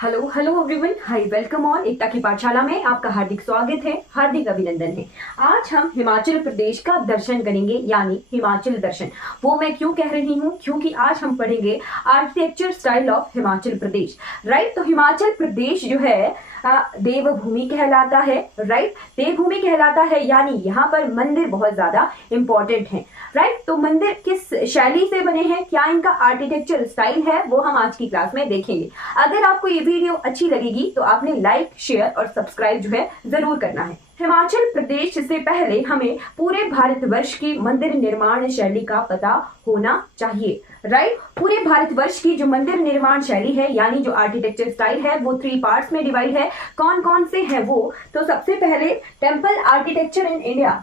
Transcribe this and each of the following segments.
Hello hello everyone, hi welcome on Ekta की पाठशाला में आपका हार्दिक स्वागत है, हार्दिक अभिनंदन है। आज हम हिमाचल प्रदेश का दर्शन करेंगे, यानी हिमाचल दर्शन। वो मैं क्यों कह रही हूँ, क्योंकि आज हम पढ़ेंगे architecture style of Himachal Pradesh. Right, तो हिमाचल प्रदेश जो है देवभूमि कहलाता है। राइट, देवभूमि कहलाता है, यानी यहाँ पर मंदिर बहुत ज्यादा इंपॉर्टेंट है। राइट, तो मंदिर किस शैली से बने हैं, क्या इनका आर्किटेक्चर स्टाइल है, वो हम आज की क्लास में देखेंगे। अगर आपको ये वीडियो अच्छी लगेगी तो आपने लाइक, शेयर और सब्सक्राइब जो है जरूर करना है। हिमाचल प्रदेश से पहले हमें पूरे भारतवर्ष की मंदिर निर्माण शैली का पता होना चाहिए। राइट, पूरे भारतवर्ष की जो मंदिर निर्माण शैली है, यानी जो आर्किटेक्चर स्टाइल है, वो 3 पार्ट्स में डिवाइड है। कौन कौन से हैं वो? तो सबसे पहले टेम्पल आर्किटेक्चर इन इंडिया।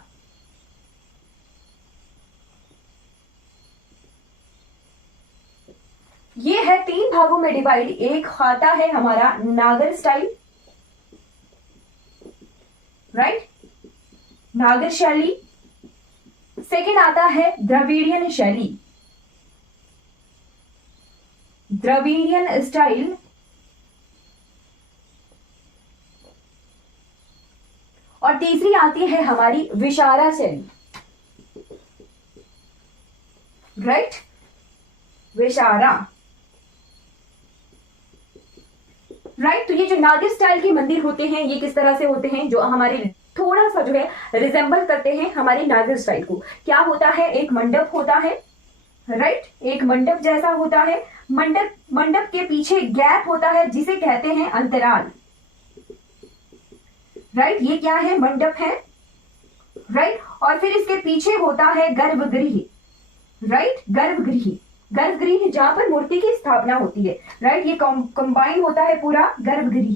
ये है 3 भागों में डिवाइड। एक आता है हमारा नागर स्टाइल, राइट, नागर शैली। सेकेंड आता है द्रविड़ियन शैली, द्रविड़ियन स्टाइल। और तीसरी आती है हमारी विशारा शैली। राइट, विशारा। राइट, तो ये जो नागर स्टाइल के मंदिर होते हैं, ये किस तरह से होते हैं, जो हमारे थोड़ा सा जो है रिजेंबल करते हैं हमारे नागर स्टाइल को। क्या होता है, एक मंडप होता है। राइट, एक मंडप जैसा होता है। मंडप के पीछे गैप होता है जिसे कहते हैं अंतराल। राइट, ये क्या है, मंडप है। राइट, और फिर इसके पीछे होता है गर्भगृह। राइट, गर्भगृह, गर्भगृह जहां पर मूर्ति की स्थापना होती है। राइट, ये कंबाइन होता है पूरा गर्भगृह।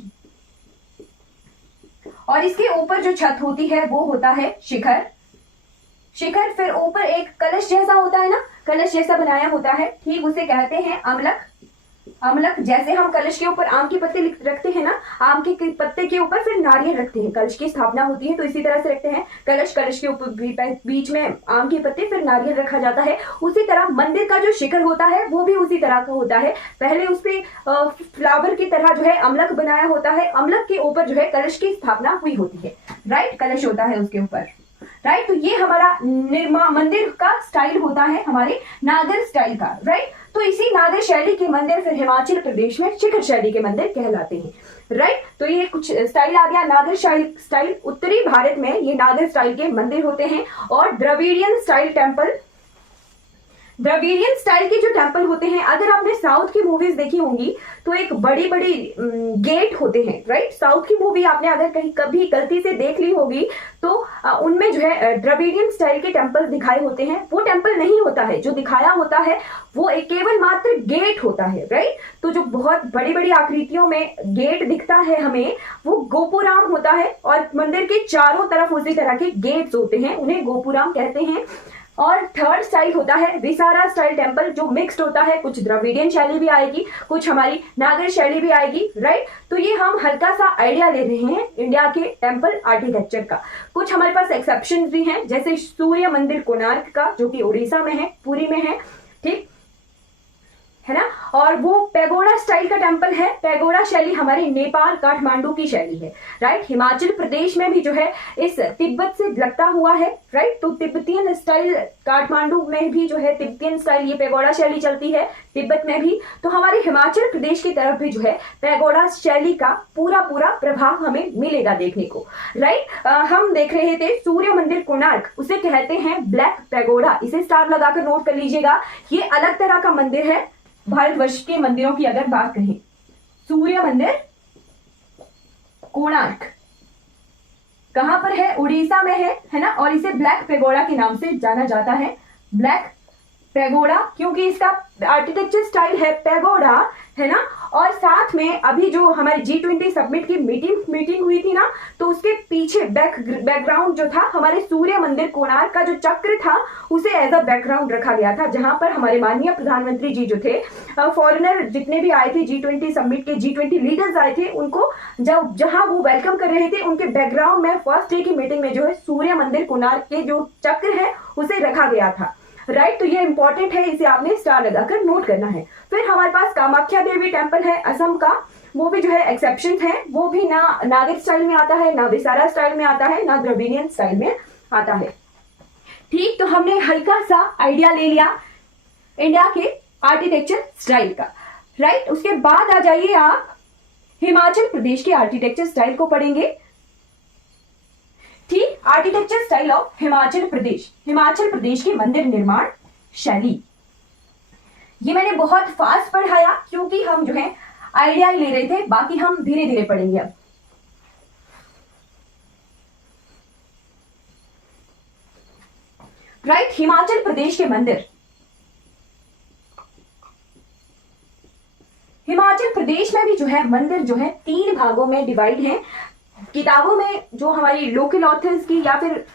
और इसके ऊपर जो छत होती है वो होता है शिखर। शिखर, फिर ऊपर एक कलश जैसा होता है ना, कलश जैसा बनाया होता है, ठीक, उसे कहते हैं अमलक। अमलक, जैसे हम कलश के ऊपर आम के पत्ते रखते हैं ना, आम के पत्ते के ऊपर फिर नारियल रखते हैं, कलश की स्थापना होती है तो इसी तरह से रखते हैं कलश। कलश के ऊपर बीच में आम के पत्ते, फिर नारियल रखा जाता है। उसी तरह मंदिर का जो शिखर होता है वो भी उसी तरह का होता है। पहले उस पे फ्लावर की तरह जो है अमलक बनाया होता है, अमलक के ऊपर जो है कलश की स्थापना हुई होती है। राइट, कलश होता है उसके ऊपर। राइट, तो ये हमारा मंदिर का स्टाइल होता है, हमारे नागर स्टाइल का। राइट, तो इसी नागर शैली के मंदिर फिर हिमाचल प्रदेश में शिखर शैली के मंदिर कहलाते हैं। राइट, तो ये कुछ स्टाइल आ गया। नागर स्टाइल, उत्तरी भारत में ये नागर स्टाइल के मंदिर होते हैं। और Dravidian style temple, Dravidian style के जो टेम्पल होते हैं, अगर आपने साउथ की मूवीज देखी होंगी तो एक बड़ी बड़ी गेट होते हैं। राइट, साउथ की मूवी आपने अगर कहीं कभी गलती से देख ली होगी तो उनमें जो है द्रविड़ियन स्टाइल के टेम्पल दिखाए होते हैं। वो टेम्पल नहीं होता है, जो दिखाया होता है वो एक केवल मात्र गेट होता है। राइट, तो जो बहुत बड़ी बड़ी आकृतियों में गेट दिखता है हमें, वो गोपुराम होता है। और मंदिर के चारों तरफ उसी तरह के गेट्स होते हैं, उन्हें गोपुराम कहते हैं। और थर्ड स्टाइल होता है विसारा स्टाइल टेम्पल, जो मिक्स्ड होता है, कुछ द्रविडियन शैली भी आएगी, कुछ हमारी नागर शैली भी आएगी। राइट, तो ये हम हल्का सा आइडिया ले रहे हैं इंडिया के टेम्पल आर्किटेक्चर का। कुछ हमारे पास एक्सेप्शन भी हैं, जैसे सूर्य मंदिर कोणार्क का, जो कि उड़ीसा में है, पुरी में है, ठीक है ना। और वो पैगोडा स्टाइल का टेम्पल है। पैगोडा शैली हमारे नेपाल काठमांडू की शैली है। राइट, हिमाचल प्रदेश में भी जो है इस तिब्बत से लगता हुआ है। राइट, तो तिब्बतियन स्टाइल काठमांडू में भी जो है तिब्बतियन स्टाइल, ये पैगोडा शैली चलती है तिब्बत में भी। तो हमारे हिमाचल प्रदेश की तरफ भी जो है पैगोडा शैली का पूरा प्रभाव हमें मिलेगा देखने को। राइट, हम देख रहे थे सूर्य मंदिर कोणार्क, उसे कहते हैं ब्लैक पैगोडा। इसे स्टार लगाकर नोट कर लीजिएगा। ये अलग तरह का मंदिर है भारतवर्ष के मंदिरों की अगर बात करें। सूर्य मंदिर कोणार्क कहां पर है? उड़ीसा में है ना। और इसे ब्लैक पैगोडा के नाम से जाना जाता है, ब्लैक पैगोडा, क्योंकि इसका आर्किटेक्चर स्टाइल है पैगोडा, है ना। और साथ में अभी जो हमारी G20 समिट की मीटिंग हुई थी ना, तो उसके पीछे बैकग्राउंड जो था, हमारे सूर्य मंदिर कोणार्क का जो चक्र था, उसे एज अ बैकग्राउंड रखा गया था, जहां पर हमारे माननीय प्रधानमंत्री जी जो थे, फॉरेनर जितने भी आए थे G20 समिट के, G20 लीडर्स आए थे, उनको जहां वो वेलकम कर रहे थे, उनके बैकग्राउंड में फर्स्ट डे की मीटिंग में जो है सूर्य मंदिर कोणार्क के जो चक्र है उसे रखा गया था। राइट, तो ये इंपॉर्टेंट है, इसे आपने स्टार लगाकर नोट करना है। फिर हमारे पास कामाख्या देवी टेम्पल है असम का, वो भी जो है एक्सेप्शन है, वो भी ना नागिर स्टाइल में आता है, ना विसारा स्टाइल में आता है, ना द्रविडियन स्टाइल में आता है। ठीक, तो हमने हल्का सा आइडिया ले लिया इंडिया के आर्किटेक्चर स्टाइल का। राइट, उसके बाद आ जाइए आप हिमाचल प्रदेश के आर्किटेक्चर स्टाइल को पढ़ेंगे। ठीक, architecture style of Himachal Pradesh, Himachal Pradesh की मंदिर निर्माण शैली। ये मैंने बहुत फास्ट पढ़ाया क्योंकि हम जो है आइडिया ले रहे थे, बाकी हम धीरे धीरे पढ़ेंगे अब। राइट, हिमाचल प्रदेश के मंदिर। हिमाचल प्रदेश में भी जो है मंदिर जो है 3 भागों में डिवाइड है। किताबों में जो हमारी लोकल ऑथर्स की या फिर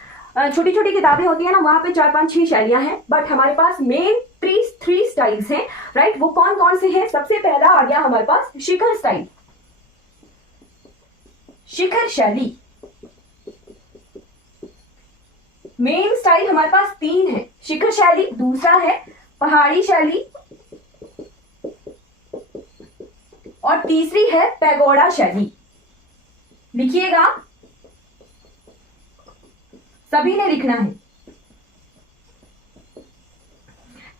छोटी छोटी किताबें होती है ना, वहां पे 4, 5, 6 शैलियां हैं, बट हमारे पास मेन 3 स्टाइल्स हैं। राइट, वो कौन कौन से हैं? सबसे पहला आ गया हमारे पास शिखर स्टाइल, शिखर शैली। मेन स्टाइल हमारे पास 3 है, शिखर शैली, दूसरा है पहाड़ी शैली, और तीसरी है पैगोडा शैली। लिखिएगा, सभी ने लिखना है।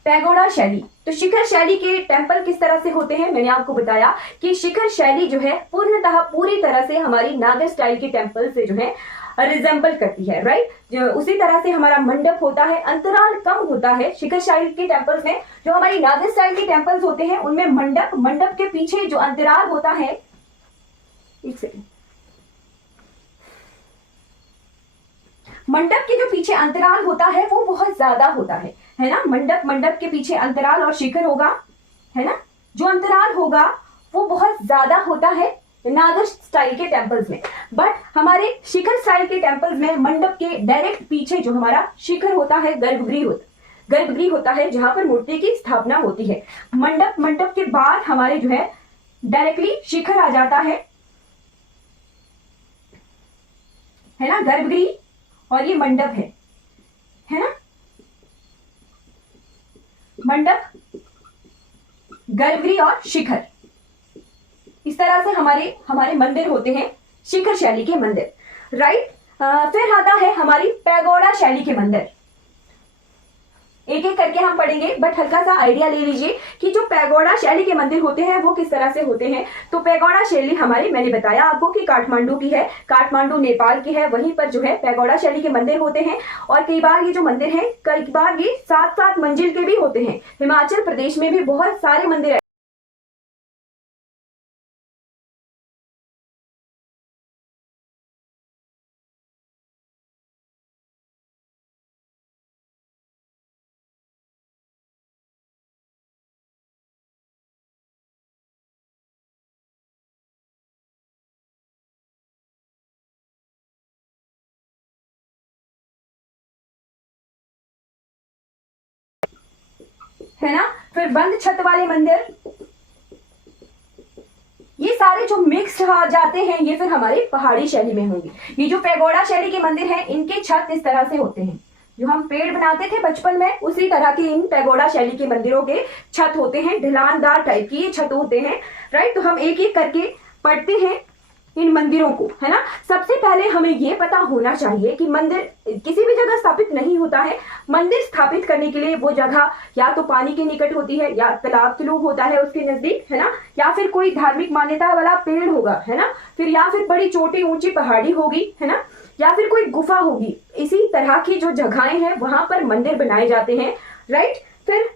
पैगोडा शैली। तो शिखर शैली के टेंपल किस तरह से होते हैं, मैंने आपको बताया कि शिखर शैली जो है पूर्णतः पूरी तरह से हमारी नागर स्टाइल के टेंपल से जो है रिजेंबल करती है। राइट, उसी तरह से हमारा मंडप होता है, अंतराल कम होता है शिखर स्टाइल के टेंपल्स में। जो हमारी नागर स्टाइल के टेंपल्स होते हैं उनमें मंडप के पीछे जो अंतराल होता है, एक सेकंड, मंडप के जो पीछे अंतराल होता है वो बहुत ज्यादा होता है ना। मंडप के पीछे अंतराल और शिखर होगा, है ना। जो अंतराल होगा वो बहुत ज्यादा होता है नागर स्टाइल के टेंपल्स में, बट हमारे शिखर स्टाइल के टेंपल्स में मंडप के डायरेक्ट पीछे जो हमारा शिखर होता है, गर्भगृह होता है, जहां पर मूर्ति की स्थापना होती है। मंडप के बाद हमारे जो है डायरेक्टली शिखर आ जाता है ना, गर्भगृह, और ये मंडप है ना। मंडप, गर्भगृह और शिखर, इस तरह से हमारे मंदिर होते हैं शिखर शैली के मंदिर। राइट, फिर आता है हमारी पैगोडा शैली के मंदिर। एक एक करके हम पढ़ेंगे, बट हल्का सा आइडिया ले लीजिए कि जो पैगोडा शैली के मंदिर होते हैं वो किस तरह से होते हैं। तो पैगोडा शैली हमारी, मैंने बताया आपको कि काठमांडू की है, काठमांडू नेपाल की है, वहीं पर जो है पैगोडा शैली के मंदिर होते हैं। और कई बार ये जो मंदिर हैं, कई बार ये 7-7 मंजिल के भी होते हैं। हिमाचल प्रदेश में भी बहुत सारे मंदिर है ना। फिर बंद छत वाले मंदिर, ये सारे जो मिक्स जाते हैं ये फिर हमारी पहाड़ी शैली में होंगे। ये जो पैगोडा शैली के मंदिर हैं, इनके छत इस तरह से होते हैं, जो हम पेड़ बनाते थे बचपन में, उसी तरह के इन पैगोडा शैली के मंदिरों के छत होते हैं, ढलानदार टाइप की ये छत होते हैं। राइट, तो हम एक एक करके पढ़ते हैं इन मंदिरों को, है ना। सबसे पहले हमें ये पता होना चाहिए कि मंदिर किसी भी जगह स्थापित नहीं होता है। मंदिर स्थापित करने के लिए वो जगह या तो पानी के निकट होती है, या तालाब तलाब होता है उसके नजदीक, है ना, या फिर कोई धार्मिक मान्यता वाला पेड़ होगा, है ना, फिर या फिर बड़ी छोटी ऊंची पहाड़ी होगी, है ना, या फिर कोई गुफा होगी। इसी तरह की जो जगहें हैं वहां पर मंदिर बनाए जाते हैं। राइट, फिर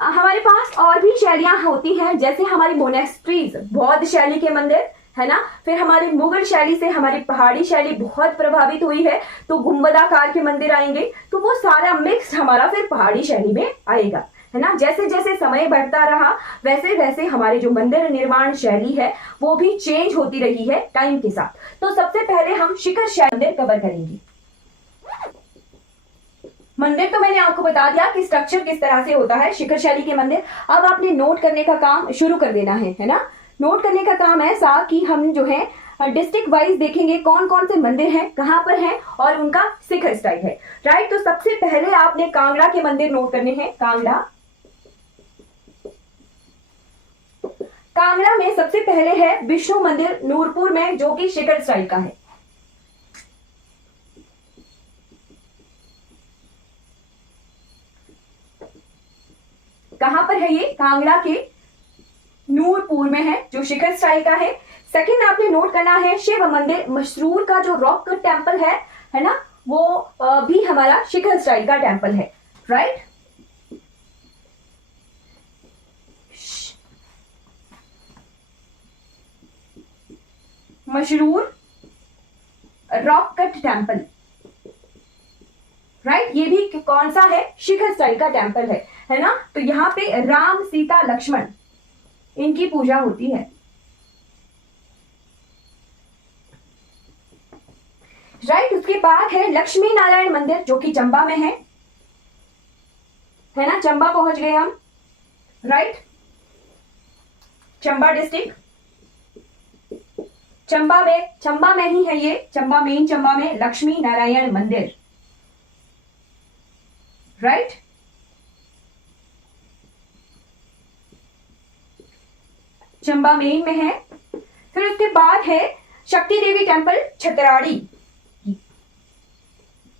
हमारे पास और भी शैलियां होती हैं, जैसे हमारी मोनेस्ट्रीज, बौद्ध शैली के मंदिर, है ना। फिर हमारी मुगल शैली से हमारी पहाड़ी शैली बहुत प्रभावित हुई है, तो गुंबदाकार के मंदिर आएंगे, तो वो सारा मिक्स हमारा फिर पहाड़ी शैली में आएगा, है ना। जैसे जैसे समय बढ़ता रहा वैसे वैसे हमारी जो मंदिर निर्माण शैली है वो भी चेंज होती रही है टाइम के साथ। तो सबसे पहले हम शिखर शैली मंदिर कवर करेंगे। मंदिर तो मैंने आपको बता दिया कि स्ट्रक्चर किस तरह से होता है शिखर शैली के मंदिर। अब आपने नोट करने का काम शुरू कर देना है ना। नोट करने का काम ऐसा कि हम जो है डिस्ट्रिक्ट वाइज देखेंगे कौन कौन से मंदिर हैं, कहां पर हैं और उनका शिखर स्टाइल है। राइट, तो सबसे पहले आपने कांगड़ा के मंदिर नोट करने हैं। कांगड़ा में सबसे पहले है विष्णु मंदिर नूरपुर में, जो कि शिखर स्टाइल का है। कहां पर है ये? कांगड़ा के नूरपुर में है, जो शिखर स्टाइल का है। सेकंड आपने नोट करना है शिव मंदिर मशरूर का जो रॉक टेम्पल है ना, वो भी हमारा शिखर स्टाइल का टेम्पल है। Right, Masrur rock cut temple. Right, ये भी कौन सा है? शिखर स्टाइल का टेम्पल है ना। तो यहाँ पे राम सीता लक्ष्मण इनकी पूजा होती है। राइट, उसके बाद है लक्ष्मी नारायण मंदिर, जो कि चंबा में है ना। चंबा पहुंच गए हम। राइट, चंबा डिस्ट्रिक्ट, चंबा में ही है ये। चंबा में लक्ष्मी नारायण मंदिर। राइट, चंबा मेन में है। फिर उसके बाद है शक्ति देवी टेम्पल छतराड़ी।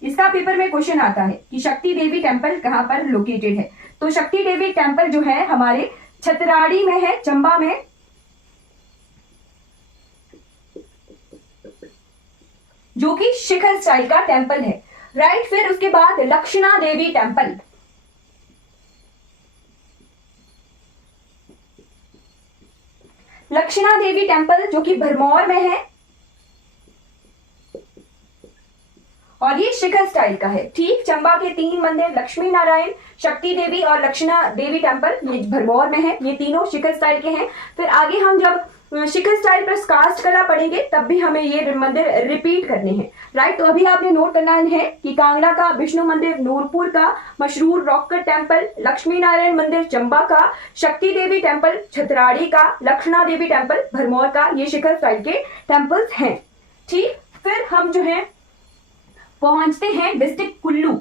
इसका पेपर में क्वेश्चन आता है कि शक्ति देवी टेम्पल कहां पर लोकेटेड है। तो शक्ति देवी टेम्पल जो है हमारे छतराड़ी में है, चंबा में। जो कि शिखर स्टाइल का टेम्पल है। राइट, फिर उसके बाद लक्षणा देवी टेम्पल। लक्षणा देवी टेम्पल जो कि भरमौर में है और ये शिखर स्टाइल का है। ठीक, चंबा के 3 मंदिर लक्ष्मी नारायण, शक्ति देवी और लक्षणा देवी टेम्पल ये भरमौर में है। ये तीनों शिखर स्टाइल के हैं। फिर आगे हम जब शिखर स्टाइल पर कास्ट कला पढ़ेंगे तब भी हमें ये मंदिर रिपीट करने हैं। राइट, तो अभी आपने नोट करना है कि कांगड़ा का विष्णु मंदिर, नूरपुर का मशरूर रॉककट टेम्पल, लक्ष्मी नारायण मंदिर चंबा का, शक्ति देवी टेम्पल छतराड़ी का, लक्षणा देवी टेम्पल भरमौर का, ये शिखर स्टाइल के टेम्पल्स हैं। ठीक, फिर हम जो है पहुंचते हैं डिस्ट्रिक्ट कुल्लू।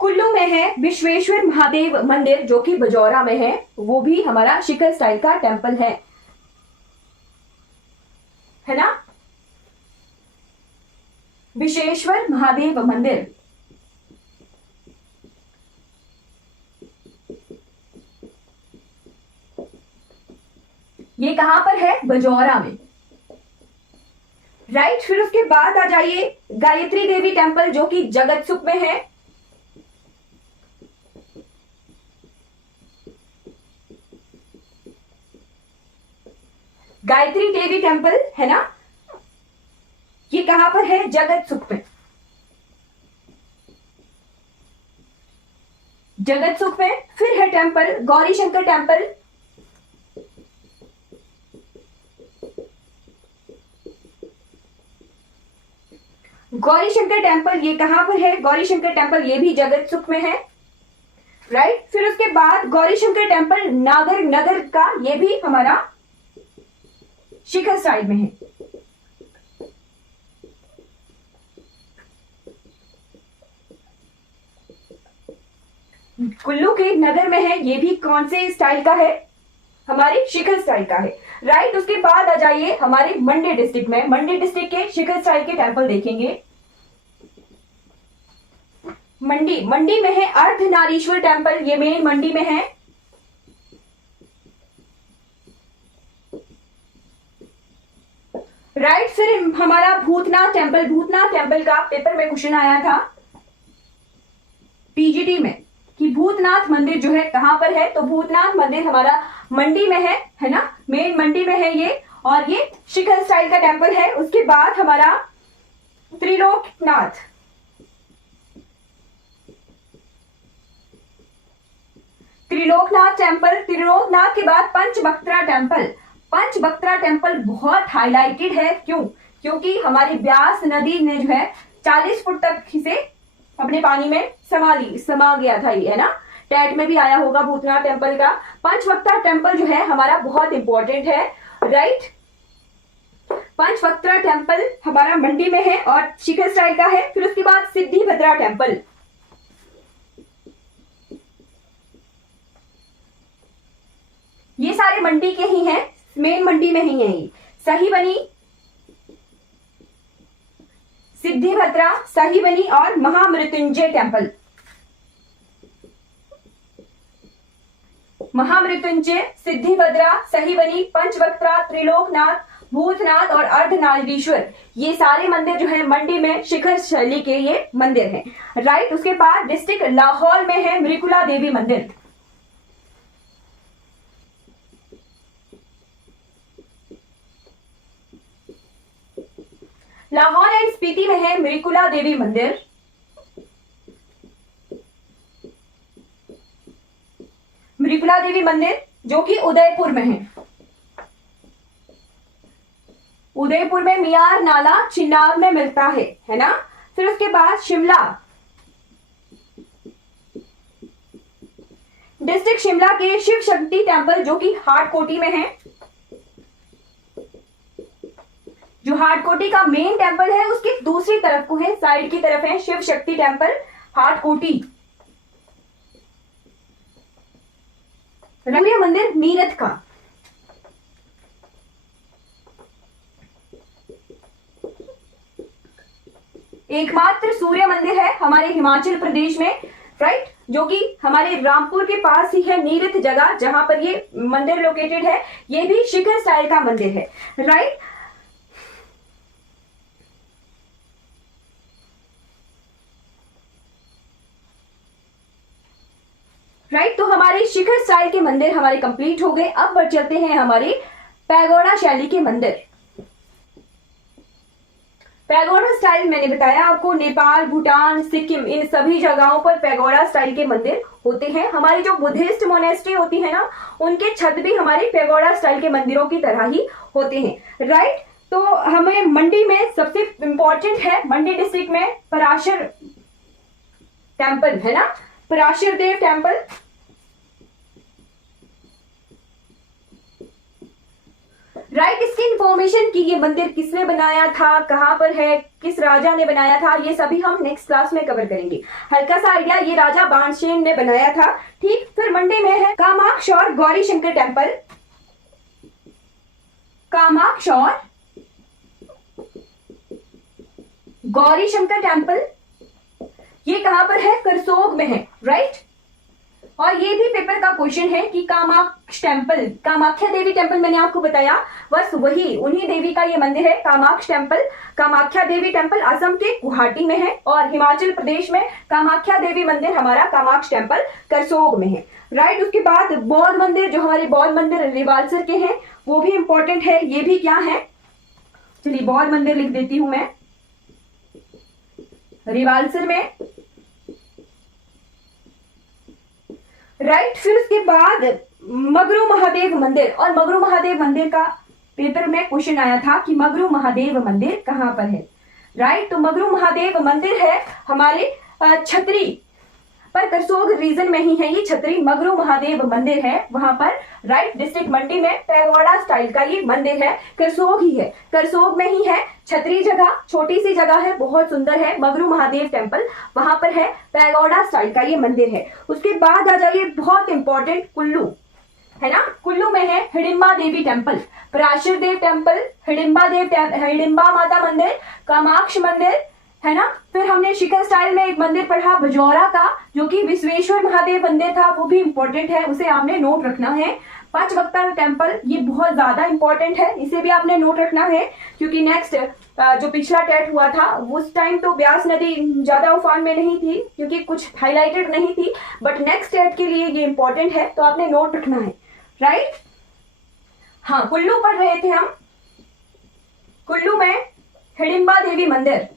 कुल्लू में है विश्वेश्वर महादेव मंदिर, जो कि बजौरा में है। वो भी हमारा शिखर स्टाइल का टेम्पल है ना। विश्वेश्वर महादेव मंदिर ये कहां पर है? बजौरा में। राइट, फिर उसके बाद आ जाइए गायत्री देवी टेम्पल, जो कि जगतसुख में है। गायत्री देवी टेम्पल है ना, ये कहां पर है? जगतसुख में। जगतसुख में। फिर है temple Gauri Shankar temple. Gauri Shankar temple ये कहां पर है? गौरी शंकर टेम्पल ये भी जगतसुख में है। राइट, फिर उसके बाद गौरी शंकर टेम्पल नागर नगर का, ये भी हमारा शिखर स्टाइल में है। कुल्लू के नगर में है, ये भी कौन से स्टाइल का है? हमारे शिखर स्टाइल का है। राइट, उसके बाद आ जाइए हमारे मंडी डिस्ट्रिक्ट में। मंडी डिस्ट्रिक्ट के शिखर स्टाइल के टेम्पल देखेंगे। मंडी में है अर्धनारीश्वर टेम्पल, ये मेन मंडी में है। राइट, फिर हमारा भूतनाथ टेम्पल का पेपर में क्वेश्चन आया था पीजीटी में कि भूतनाथ मंदिर जो है कहां पर है। तो भूतनाथ मंदिर हमारा मंडी में है ना, मेन मंडी में है ये, और ये शिखर स्टाइल का टेम्पल है। उसके बाद हमारा त्रिलोकनाथ टेम्पल, त्रिलोकनाथ के बाद पंचबक्त्रा टेम्पल बहुत हाईलाइटेड है। क्योंकि हमारी ब्यास नदी ने जो है 40 फुट तक से अपने पानी में समा गया था ये, है ना। टेट में भी आया होगा भूतनाथ टेम्पल का। पंचवक्ता टेम्पल जो है हमारा बहुत इंपॉर्टेंट है, राइट। पंचवक्ता टेम्पल हमारा मंडी में है और शिखर स्टाइल का है। फिर उसके बाद सिद्धिभद्रा टेम्पल, ये सारे मंडी के ही हैं, मेन मंडी में ही है ये। सही बनी, सिद्धिभद्रा, सही बनी और महामृत्युंजय टेम्पल। महामृत्युंजय, सिद्धिभद्रा, सही बनी, पंचवक्ता, त्रिलोकनाथ, भूतनाथ और अर्धनारीश्वर, ये सारे मंदिर जो है मंडी में शिखर शैली के ये मंदिर हैं, राइट। उसके बाद डिस्ट्रिक्ट लाहौल में है मृकुला देवी मंदिर। लाहौर एंड स्पीति में है मृकुला देवी मंदिर। मृकुला देवी मंदिर जो कि उदयपुर में है। उदयपुर में मियार नाला चिनाब में मिलता है ना। फिर उसके बाद शिमला, डिस्ट्रिक्ट शिमला के शिव शक्ति टेम्पल जो कि हाटकोटी में है। जो हाटकोटी का मेन टेम्पल है उसकी दूसरी तरफ को है, साइड की तरफ है शिव शक्ति टेम्पल हाटकोटी। सूर्य मंदिर मीरठ का। एकमात्र सूर्य मंदिर है हमारे हिमाचल प्रदेश में, राइट, जो कि हमारे रामपुर के पास ही है नीरथ जगह, जहां पर ये मंदिर लोकेटेड है। ये भी शिखर स्टाइल का मंदिर है, राइट। राइट, तो हमारे शिखर स्टाइल के मंदिर हमारे कंप्लीट हो गए। अब बढ़ चलते हैं हमारे पैगोडा शैली के मंदिर। पैगोडा स्टाइल मैंने बताया आपको, नेपाल, भूटान, सिक्किम, इन सभी जगहों पर पैगोडा स्टाइल के मंदिर होते हैं। हमारी जो बुद्धिस्ट मोनेस्ट्री होती है ना, उनके छत भी हमारे पैगोडा स्टाइल के मंदिरों की तरह ही होते हैं, राइट। तो हमें मंडी में सबसे इंपॉर्टेंट है, मंडी डिस्ट्रिक्ट में पराशर टेम्पल है ना, पराशर देव टेम्पल। राइट, इसकी इंफॉर्मेशन कि ये मंदिर किसने बनाया था, कहां पर है, किस राजा ने बनाया था, ये सभी हम नेक्स्ट क्लास में कवर करेंगे। हल्का सा आइडिया, ये राजा बाणसेन ने बनाया था, ठीक। फिर मंडी में है कामाक्षौर गौरी शंकर टेम्पल। कामाक्षौर गौरी शंकर टेम्पल, ये कहां पर है, करसोग में है, राइट। और ये भी पेपर का क्वेश्चन है कि कामाक्ष टेम्पल, कामाख्या देवी टेम्पल मैंने आपको बताया, बस वही उन्हीं देवी का ये मंदिर है कामाक्ष टेम्पल। कामाख्या देवी टेम्पल असम के गुवाहाटी में है और हिमाचल प्रदेश में कामाख्या देवी मंदिर हमारा कामाक्ष टेम्पल करसोग में है, राइट। उसके बाद बौद्ध मंदिर, जो हमारे बौद्ध मंदिर रिवालसर के हैं, वो भी इंपॉर्टेंट है। ये भी क्या है, चलिए बौद्ध मंदिर लिख देती हूं मैं, रिवालसर में, राइट। फिर उसके बाद मगरू महादेव मंदिर, और मगरू महादेव मंदिर का पेपर में क्वेश्चन आया था कि मगरू महादेव मंदिर कहां पर है, राइट। तो मगरू महादेव मंदिर है हमारे छतरी पर, करसोग रीजन में ही है ये छतरी मगरू महादेव मंदिर है वहां पर, राइट। डिस्ट्रिक्ट मंडी में पैगोडा स्टाइल का ये मंदिर है, करसोग ही है, करसोग में ही है, छतरी जगह, छोटी सी जगह है, बहुत सुंदर है, मगरू महादेव टेम्पल वहां पर है, पैगोडा स्टाइल का ये मंदिर है। उसके बाद आ जाइए बहुत इंपॉर्टेंट कुल्लू, है ना, कुल्लू में है हिडिंबा देवी टेम्पल, पराशर देव टेम्पल, हिडिंबा माता मंदिर, कामाक्ष मंदिर, है ना। फिर हमने शिखर स्टाइल में एक मंदिर पढ़ा बजौरा का, जो कि विश्वेश्वर महादेव मंदिर था, वो भी इंपॉर्टेंट है, उसे आपने नोट रखना है। पंचवक्ता टेम्पल, ये बहुत ज्यादा इंपॉर्टेंट है, इसे भी आपने नोट रखना है, क्योंकि नेक्स्ट जो पिछला टेट हुआ था उस टाइम तो ब्यास नदी ज्यादा उफान में नहीं थी, क्योंकि कुछ हाईलाइटेड नहीं थी, बट नेक्स्ट टेट के लिए ये इंपॉर्टेंट है, तो आपने नोट रखना है, राइट। हाँ, कुल्लू पढ़ रहे थे हम, कुल्लू में हिडिंबा देवी मंदिर,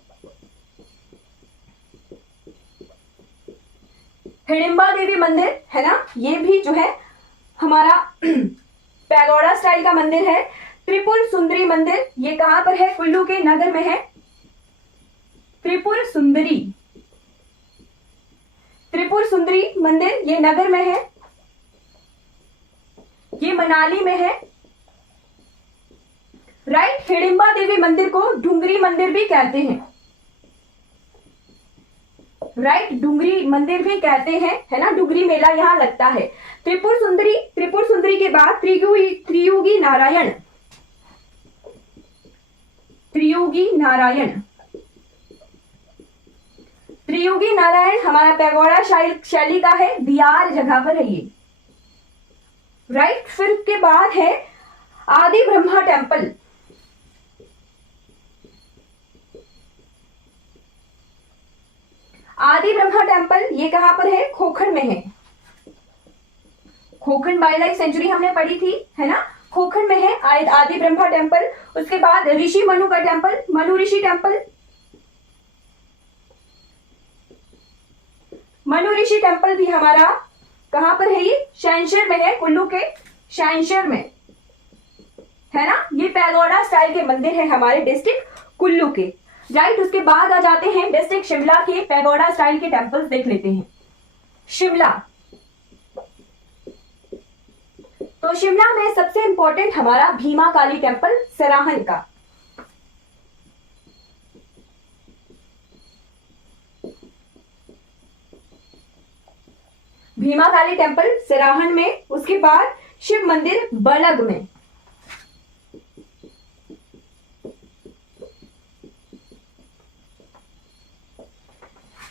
हिडिंबा देवी मंदिर, है ना, ये भी जो है हमारा पैगोडा स्टाइल का मंदिर है। त्रिपुर सुंदरी मंदिर, ये कहां पर है, कुल्लू के नगर में है, त्रिपुर सुंदरी, त्रिपुर सुंदरी मंदिर ये नगर में है, ये मनाली में है। राइट। हिडिंबा देवी मंदिर को डुंगरी मंदिर भी कहते हैं। राइट, डुंगरी मंदिर भी कहते हैं, है ना, डुंगरी मेला यहां लगता है। त्रिपुर सुंदरी के बाद त्रियुगी नारायण, त्रियुगी नारायण हमारा पैगोडा शैली का है, बिहार जगह पर है ये। राइट। फिर के बाद है आदि ब्रह्मा टेम्पल। आदि ब्रह्मा टेम्पल ये कहां पर है? खोखंड में है। खोखंड वाइल्ड लाइफ सेंचुरी हमने पढ़ी थी, है ना, खोखंड में है आदि ब्रह्मा टेम्पल। उसके बाद ऋषि मनु का टेम्पल, मनु ऋषि टेम्पल। मनु ऋषि टेम्पल भी हमारा कहां पर है? ये शैनशर में है, कुल्लू के शैनशर में, है ना। ये पैगोडा स्टाइल के मंदिर है हमारे डिस्ट्रिक्ट कुल्लू के। राइट। उसके बाद आ जाते हैं डिस्ट्रिक्ट शिमला के पैगोडा स्टाइल के टेम्पल्स देख लेते हैं। शिमला, तो शिमला में सबसे इंपॉर्टेंट हमारा भीमा काली टेम्पल सराहन का। भीमा काली टेम्पल सराहन में। उसके बाद शिव मंदिर बलग में।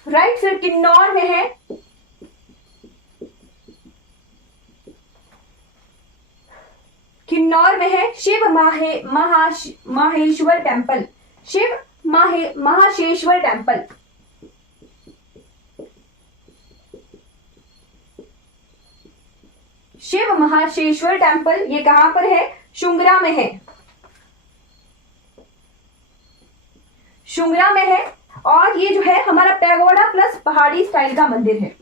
राइट। फिर किन्नौर में है, किन्नौर में है Shiv Maheshwar temple, Shiv Mahasheshwar temple. Shiv Mahasheshwar temple ये कहां पर है? शुंगरा में है, शुंगरा में है। और ये जो है हमारा पैगोडा प्लस पहाड़ी स्टाइल का मंदिर है।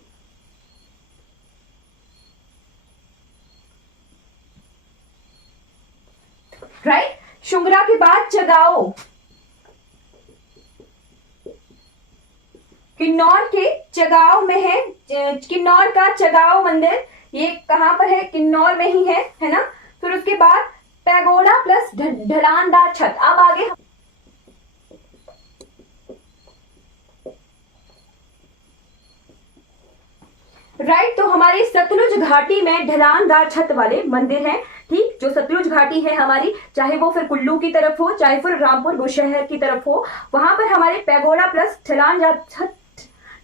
राइट। शुंगरा के बाद चगाओ, किन्नौर के चगाओ में है, किन्नौर का चगाओ मंदिर ये कहां पर है? किन्नौर में ही है ना। फिर उसके बाद पैगोडा प्लस ढलानदार छत। अब आगे राइट। तो हमारी सतलुज घाटी में ढलानदार छत वाले मंदिर हैं। ठीक, जो सतलुज घाटी है हमारी, चाहे वो फिर कुल्लू की तरफ हो, चाहे फिर रामपुर बुशहर की तरफ हो, वहां पर हमारे पैगोडा प्लस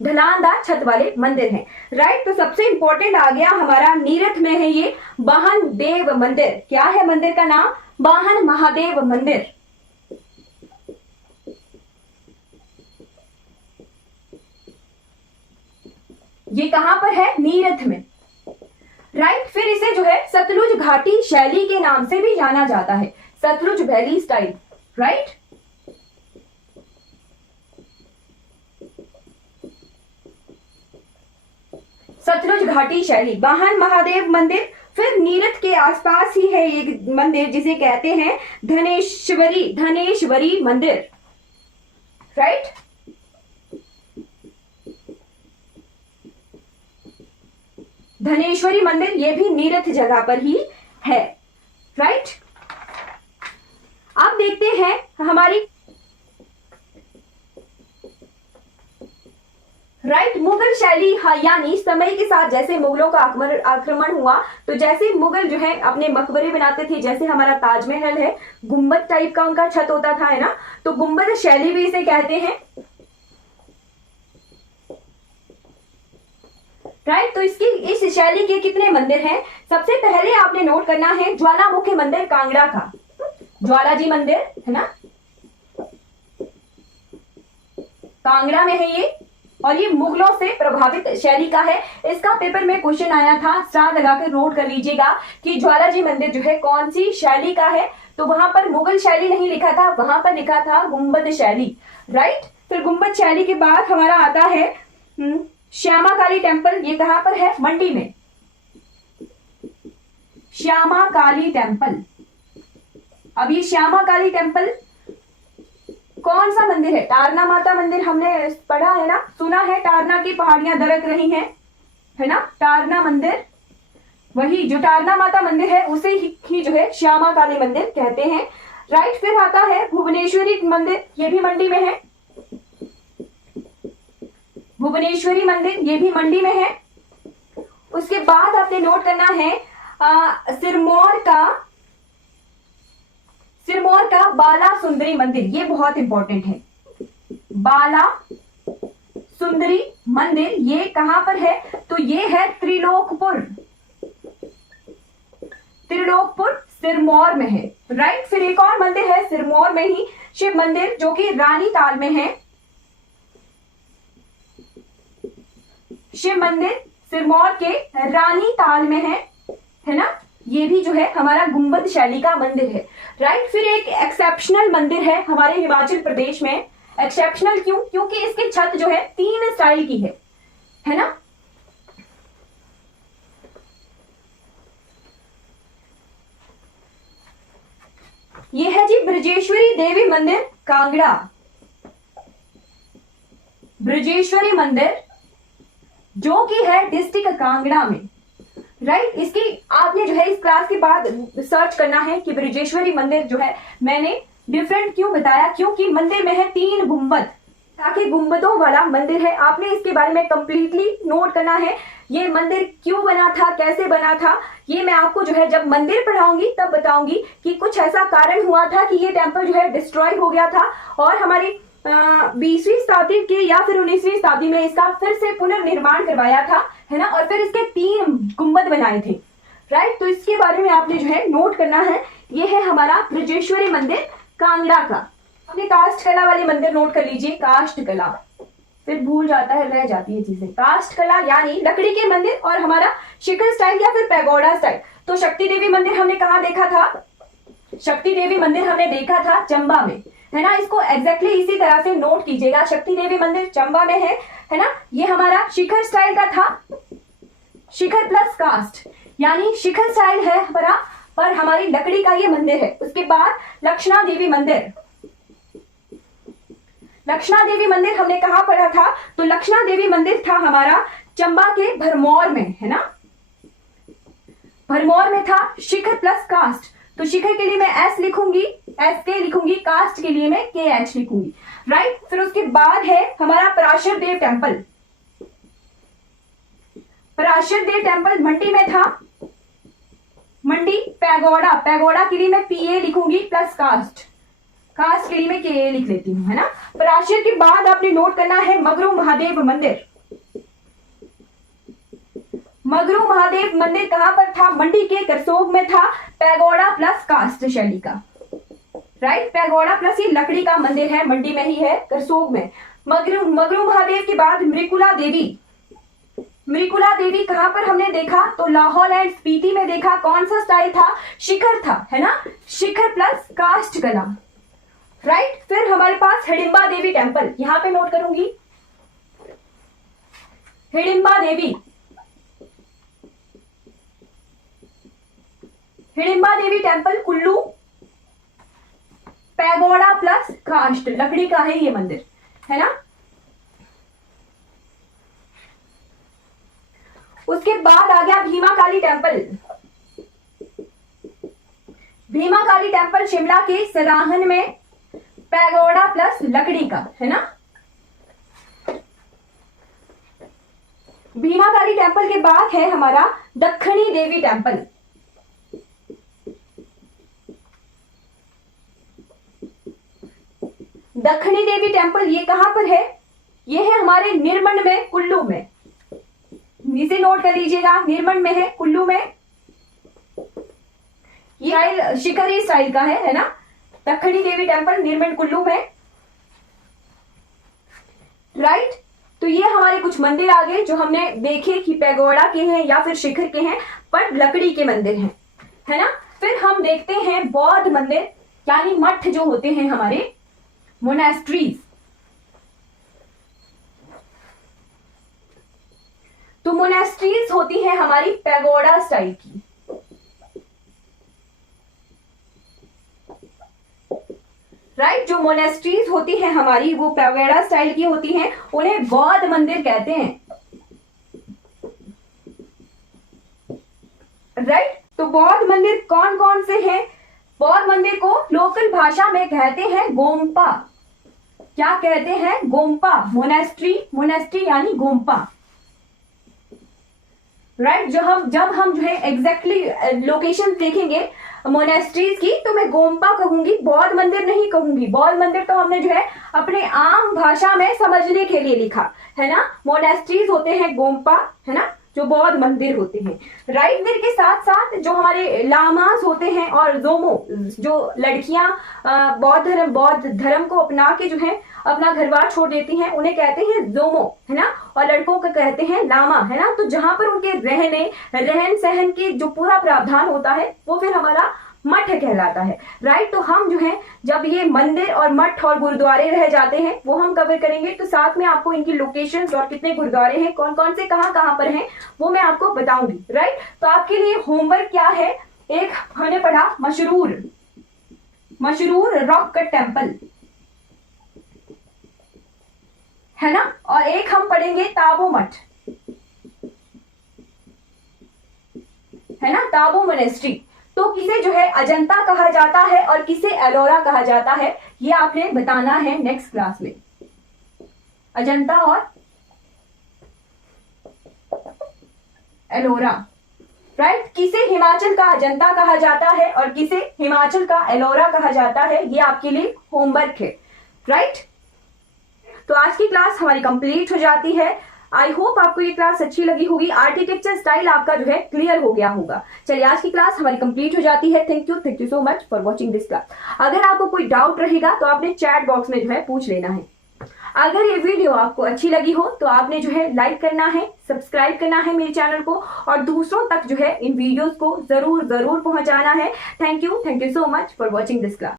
ढलानदार छत वाले मंदिर हैं। राइट। तो सबसे इंपॉर्टेंट आ गया हमारा नीरथ में है ये वाहन देव मंदिर। क्या है मंदिर का नाम? वाहन महादेव मंदिर। ये कहां पर है? नीरथ में। राइट। फिर इसे जो है सतलुज घाटी शैली के नाम से भी जाना जाता है, Sutlej valley style. Right. Sutlej घाटी शैली, वाहन महादेव मंदिर। फिर नीरथ के आसपास ही है एक मंदिर जिसे कहते हैं धनेश्वरी मंदिर। राइट। धनेश्वरी मंदिर ये भी नीरथ जगह पर ही है। राइट। अब देखते हैं हमारी राइट मुगल शैली। हाँ, यानी समय के साथ जैसे मुगलों का आक्रमण हुआ, तो जैसे मुगल जो है अपने मकबरे बनाते थे, जैसे हमारा ताजमहल है, गुंबद टाइप का उनका छत होता था, है ना, तो गुंबद शैली भी इसे कहते हैं। राइट। तो इसकी इस शैली के कितने मंदिर हैं? सबसे पहले आपने नोट करना है ज्वालामुखी मंदिर कांगड़ा का, ज्वाला जी मंदिर, है ना, कांगड़ा में है ये, और ये मुगलों से प्रभावित शैली का है। इसका पेपर में क्वेश्चन आया था, स्टार लगाकर नोट कर लीजिएगा कि ज्वाला जी मंदिर जो है कौन सी शैली का है। तो वहां पर मुगल शैली नहीं लिखा था, वहां पर लिखा था गुंबद शैली। राइट। फिर गुंबद शैली के बाद हमारा आता है श्यामा काली टेम्पल। ये कहां पर है? मंडी में। श्यामा काली टेम्पल। अब ये श्यामा काली टेम्पल को कौन सा मंदिर है? तारना माता मंदिर हमने पढ़ा है ना, सुना है, तारना की पहाड़ियां दरक रही हैं, है ना, तारना मंदिर, वही जो तारना माता मंदिर है उसे ही जो है श्यामा काली मंदिर कहते हैं। राइट, फिर आता है भुवनेश्वरी मंदिर, ये भी मंडी में है, भुवनेश्वरी मंदिर ये भी मंडी में है। उसके बाद आपने नोट करना है सिरमौर का बाला सुंदरी मंदिर, ये बहुत इंपॉर्टेंट है। बाला सुंदरी मंदिर ये कहां पर है? तो ये है त्रिलोकपुर सिरमौर में है। राइट, फिर एक और मंदिर है सिरमौर में ही, शिव मंदिर, जो कि रानी ताल में है। शिव मंदिर सिरमौर के रानी ताल में है ना, ये भी जो है हमारा गुंबद शैली का मंदिर है। राइट, फिर एक एक्सेप्शनल मंदिर है हमारे हिमाचल प्रदेश में। एक्सेप्शनल क्यों? क्योंकि इसकी छत जो है 3 स्टाइल की है ना। ये है जी ब्रजेश्वरी देवी मंदिर कांगड़ा, ब्रजेश्वरी मंदिर जो कि है डिस्ट्रिक्ट कांगड़ा में। राइट, इसकी आपने जो है इस क्लास के बाद सर्च करना है कि ब्रजेश्वरी मंदिर जो है मैंने डिफरेंट क्यों बताया, क्योंकि मंदिर में है 3 गुंबद, ताकि गुंबदों वाला मंदिर है। आपने इसके बारे में कंप्लीटली नोट करना है, ये मंदिर क्यों बना था, कैसे बना था, ये मैं आपको जो है जब मंदिर पढ़ाऊंगी तब बताऊंगी कि कुछ ऐसा कारण हुआ था कि ये टेम्पल जो है डिस्ट्रॉय हो गया था और हमारी 20वीं शताब्दी की या फिर 19वीं शताब्दी में इसका फिर से पुनर्निर्माण करवाया था, है ना, और फिर इसके 3 गुंबद बनाए थे। राइट, तो इसके बारे में आपने जो है नोट करना है। ये है हमारा ब्रजेश्वरी मंदिर कांगड़ा का। अपने काष्ठ कला वाले मंदिर नोट कर लीजिए, काष्ठ कला, फिर भूल जाता है, रह जाती है चीजें। काष्ठ कला यानी लकड़ी के मंदिर, और हमारा शिखर स्टाइल या फिर पैगोडा स्टाइल। तो शक्ति देवी मंदिर हमने कहा देखा था? शक्ति देवी मंदिर हमने देखा था चंबा में, है ना। इसको एग्जैक्टली इसी तरह से नोट कीजिएगा, शक्ति देवी मंदिर चंबा में है ना। ये हमारा शिखर स्टाइल का था, शिखर प्लस कास्ट, यानी शिखर स्टाइल है हमारा, पर हमारी लकड़ी का ये मंदिर है। उसके बाद लक्षणा देवी मंदिर, लक्षणा देवी मंदिर हमने कहा पढ़ा था? तो लक्षणा देवी मंदिर था हमारा चंबा के भरमौर में, है ना, भरमौर में था। शिखर प्लस कास्ट, तो शिखर के लिए मैं एस लिखूंगी, एस के लिखूंगी, कास्ट के लिए मैं के एच लिखूंगी। राइट, फिर उसके बाद है हमारा पराशर देव टेम्पल। पराशर देव टेम्पल मंडी में था, मंडी। पैगोडा, पैगोडा के लिए मैं पीए लिखूंगी प्लस कास्ट, कास्ट के लिए मैं के लिख लेती हूँ, है ना। पराशर के बाद आपने नोट करना है मगरू महादेव मंदिर। मगरू महादेव मंदिर कहां पर था? मंडी के करसोग में था, पैगोडा प्लस कास्ट शैली का। राइट, पैगोडा प्लस ये लकड़ी का मंदिर है, मंडी में ही है, करसोग में। मगरू महादेव के बाद मृकुला देवी, मृकुला देवी कहां पर हमने देखा? तो लाहौल एंड स्पीति में देखा। कौन सा स्टाइल था? शिखर था, है ना, शिखर प्लस कास्ट कला। राइट, फिर हमारे पास हिडिंबा देवी टेम्पल, यहां पे नोट करूंगी, Hidimba Devi, Hidimba Devi temple Kullu, pagoda plus cast, लकड़ी का है ये मंदिर, है ना। उसके बाद आ गया भीमा काली टेम्पल। भीमा काली टेम्पल शिमला के सराहन में, पैगोडा प्लस लकड़ी का, है ना। भीमा काली टेम्पल के बाद है हमारा दक्षिणी देवी टेम्पल। दक्षिणी देवी टेम्पल ये कहां पर है? ये है हमारे निर्मंड में, कुल्लू में। इसे नोट कर लीजिएगा, निर्मंड में है, कुल्लू में। ये शिखरी स्टाइल का है ना। दक्षिणी देवी टेम्पल निर्मंड कुल्लू में। राइट, तो ये हमारे कुछ मंदिर आ गए जो हमने देखे कि पैगोडा के हैं या फिर शिखर के हैं, पर लकड़ी के मंदिर हैं, है ना। फिर हम देखते हैं बौद्ध मंदिर, यानी मठ जो होते हैं हमारे, मोनेस्ट्रीज। तो मोनेस्ट्रीज होती है हमारी पैगोडा स्टाइल की। राइट। जो मोनेस्ट्रीज होती हैं हमारी वो पैगोडा स्टाइल की होती हैं, उन्हें बौद्ध मंदिर कहते हैं। राइट। तो बौद्ध मंदिर कौन कौन से हैं? बौद्ध मंदिर को लोकल भाषा में कहते हैं गोम्पा। क्या कहते हैं? गोम्पा। मोनेस्ट्री यानी गोम्पा। राइट। जब हम जो है एग्जैक्टली लोकेशन देखेंगे मोनेस्ट्रीज की, तो मैं गोम्पा कहूंगी, बौद्ध मंदिर नहीं कहूंगी। बौद्ध मंदिर तो हमने जो है अपने आम भाषा में समझने के लिए लिखा है ना। मोनेस्ट्रीज होते हैं गोम्पा, है ना, जो बौद्ध मंदिर होते हैं। राइट। मंदिर के साथ साथ जो हमारे लामास होते हैं और जोमो, जो लड़कियां बौद्ध धर्म को अपना के जो है अपना घर बार छोड़ देती हैं, उन्हें कहते हैं जोमो, है ना, और लड़कों को कहते हैं लामा, है ना। तो जहां पर उनके रहन सहन के जो पूरा प्रावधान होता है वो फिर हमारा मठ कहलाता है। राइट। तो हम जो है जब ये मंदिर और मठ और गुरुद्वारे रह जाते हैं वो हम कवर करेंगे, तो साथ में आपको इनकी लोकेशंस और कितने गुरुद्वारे हैं, कौन कौन से कहां पर हैं, वो मैं आपको बताऊंगी। राइट। तो आपके लिए होमवर्क क्या है? एक हमने पढ़ा मशरूर रॉक कट टेम्पल, है ना, और एक हम पढ़ेंगे ताबो मठ, है ना, ताबो मोनेस्ट्री। तो किसे जो है अजंता कहा जाता है और किसे एलोरा कहा जाता है, ये आपने बताना है नेक्स्ट क्लास में। अजंता और एलोरा। राइट। किसे हिमाचल का अजंता कहा जाता है और किसे हिमाचल का एलोरा कहा जाता है, ये आपके लिए होमवर्क है। राइट। तो आज की क्लास हमारी कंप्लीट हो जाती है। आई होप आपको ये क्लास अच्छी लगी होगी। आर्किटेक्चर स्टाइल आपका जो है क्लियर हो गया होगा। चलिए, आज की क्लास हमारी कंप्लीट हो जाती है। Thank you so much for watching this class. अगर आपको कोई डाउट रहेगा तो आपने चैट बॉक्स में जो है पूछ लेना है। अगर ये वीडियो आपको अच्छी लगी हो तो आपने जो है लाइक करना है, सब्सक्राइब करना है मेरे चैनल को, और दूसरों तक जो है इन वीडियोस को जरूर पहुंचाना है। Thank you so much for watching this class.